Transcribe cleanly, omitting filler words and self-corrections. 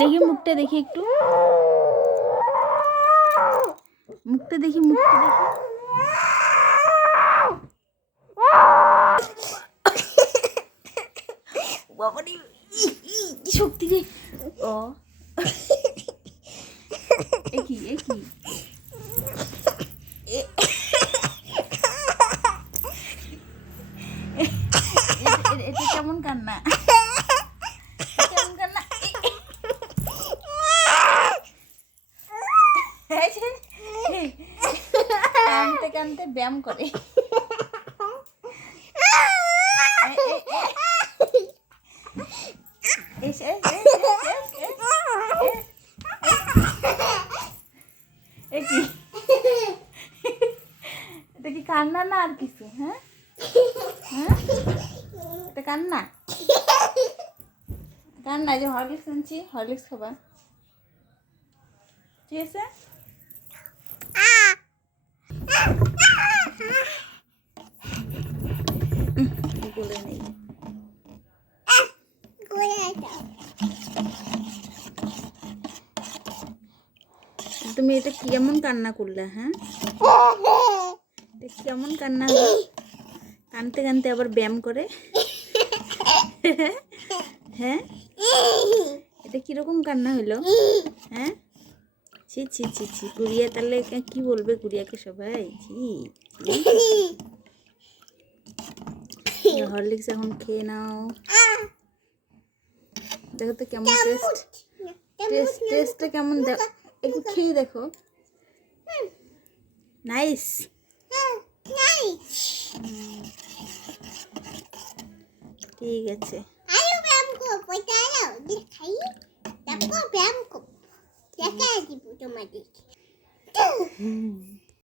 দেখি মুখটা দেখি একটু, মুখটা দেখি, মুখটা দেখি। বাবারে কি শক্তি রে! ও একই একই এটা কেমন কান্না, কেমন কান্না! কানতে কানতে ব্যায়াম করে। এটা কি কান্না না আর কিছু? হ্যাঁ হ্যাঁ, এটা কান্না, কান্না। যে হরলিক্স আনছি, হরলিক্স খাবা, ঠিক আছে? বলে নেই তুমি এটা কেমন কান্না করলে? হ্যাঁ, এটা কেমন কান্না হলো? কানতে কানতে আবার ব্যায়াম করে। হ্যাঁ, এটা কিরকম কান্না হলো? হ্যাঁ, ছি ছি ছি ছি, গুড়িয়া তাহলে কি বলবে গুড়িয়াকে সবাই? ছি, হরলিক্স এখন খেয়ে নাও। দেখো তো কেমন টেস্টটা কেমন, একটু খেয়ে দেখো। নাইস, ঠিক আছে। ব্যায়াম করবো, দেখা দিব তোমাদের।